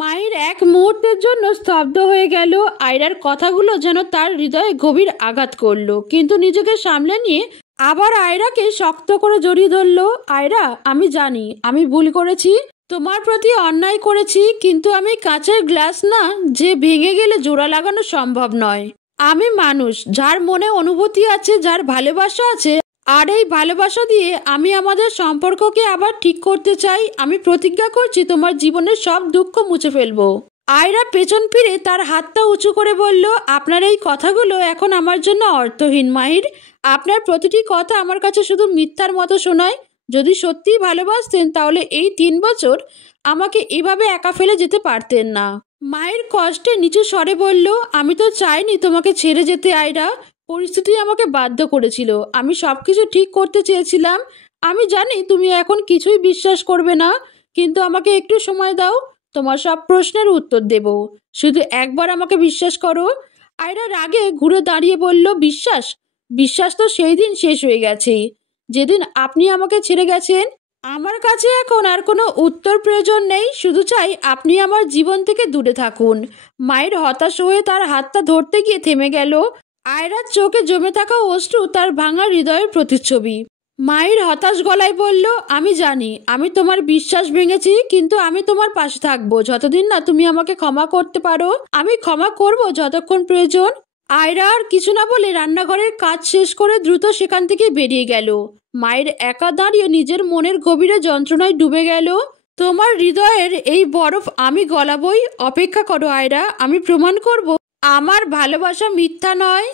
মায়ের এক মুহূর্তের জন্য স্তব্ধ হয়ে গেল। আয়রার কথাগুলো যেন তার হৃদয়ে গভীর আঘাত করলো, কিন্তু নিজেকে সামলে নিয়ে আবার আয়রাকে শক্ত করে জড়িয়ে ধরলো। আয়রা, আমি জানি আমি ভুল করেছি, তোমার প্রতি অন্যায় করেছি, কিন্তু আমি কাঁচের গ্লাস না যে ভেঙে গেলে জোড়া লাগানো সম্ভব নয়। আমি মানুষ, যার মনে অনুভূতি আছে, যার ভালোবাসা আছে, আর এই ভালোবাসা দিয়ে আমি আমাদের সম্পর্ককে আবার ঠিক করতে চাই। আমি প্রতিজ্ঞা করছি তোমার জীবনের সব দুঃখ মুছে ফেলবো। আয়রা পেছন ফিরে তার হাতটা উঁচু করে বলল, আপনার এই কথাগুলো এখন আমার জন্য অর্থহীন মাহির। আপনার প্রতিটি কথা আমার কাছে শুধু মিথ্যার মতো শোনায়। যদি সত্যিই ভালোবাসতেন তাহলে এই 3 বছর আমাকে এভাবে একা ফেলে যেতে পারতেন না। মায়ের কষ্টে নিচু স্বরে বলল, আমি তো চাইনি তোমাকে ছেড়ে যেতে আয়রা। পরিস্থিতি আমাকে বাধ্য করেছিল। আমি সব কিছু ঠিক করতে চেয়েছিলাম। আমি জানি তুমি এখন কিছুই বিশ্বাস করবে না, কিন্তু আমাকে একটু সময় দাও। তোমার সব প্রশ্নের উত্তর দেব। শুধু একবার আমাকে বিশ্বাস করো। আয়রা রাগে ঘুরে দাঁড়িয়ে বলল, বিশ্বাস? বিশ্বাস তো সেই দিন শেষ হয়ে গেছে যেদিন আপনি আমাকে ছেড়ে গেছেন। আমার কাছে এখন আর কোনো উত্তর প্রয়োজন নেই। শুধু চাই আপনি আমার জীবন থেকে দূরে থাকুন। মায়ের হতাশ হয়ে তার হাতটা ধরতে গিয়ে থেমে গেল। আয়রার চোখে জমে থাকা অশ্রু তার ভাঙা হৃদয়ের প্রতিচ্ছবি। মায়ের হতাশ গলায় বলল, আমি জানি আমি তোমার বিশ্বাস ভেঙেছি, কিন্তু আমি তোমার পাশে থাকবো যতদিন না তুমি আমাকে ক্ষমা করতে পারো। আমি ক্ষমা করব যতক্ষণ প্রয়োজন। আয়রা আর কিছু না বলে রান্নাঘরের কাজ শেষ করে দ্রুত সেখান থেকে বেরিয়ে গেল। মায়ের একা দাঁড়িয়ে নিজের মনের গভীরে যন্ত্রণায় ডুবে গেল। তোমার হৃদয়ের এই বরফ আমি গলাবই। অপেক্ষা করো আয়রা, আমি প্রমাণ করব আমার ভালোবাসা মিথ্যা নয়।